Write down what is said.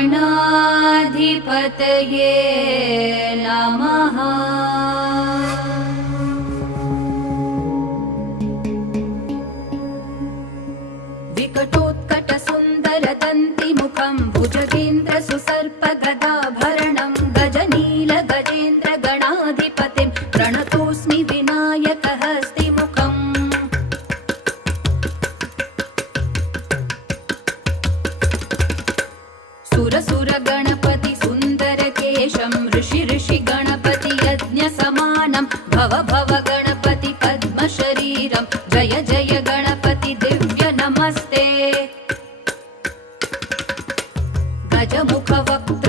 गणाधिपतये नमः। विकटोत्कटसुन्दरदन्तिमुखं भुजगेन्द्रसुसर्पगदाभरणं गजनीलगजेन्द्र गणाधिपतिं प्रणतोऽस्मि विनायकहस्तिमुखम्। सुरसुरगणपति सुन्दरकेशं ऋषि गणपति यज्ञसमानं भव भव गणपति पद्मशरीरं जय जय गणपति दिव्य नमस्ते। गजमुखवक्त्र